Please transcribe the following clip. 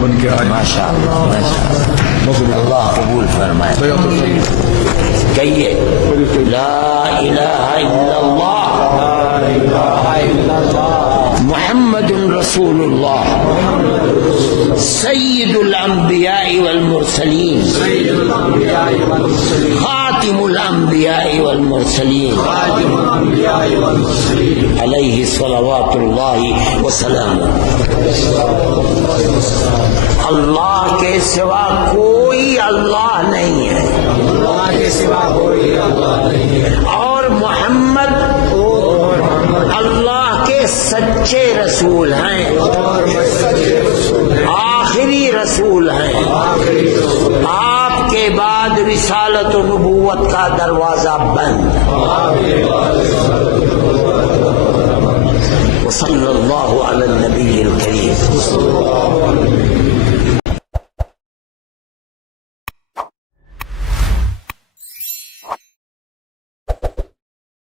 بن کے آئے. ماشاء اللہ اللہ قبول فرمائے. کہیے لا الہ الا اللہ محمد رسول اللہ سید الانبیاء والمرسلین خاتم الانبیاء والمرسلین علیہ صلوات اللہ وسلام. اللہ کے سوا کوئی اللہ نہیں ہے، اللہ کے سوا کوئی اللہ نہیں ہے، اور محمد اللہ کے سچے رسول ہیں، آخری رسول ہیں. آپ کے بعد رسالت و نبوت کا دروازہ بند. وصلی اللہ علی النبی الکریم.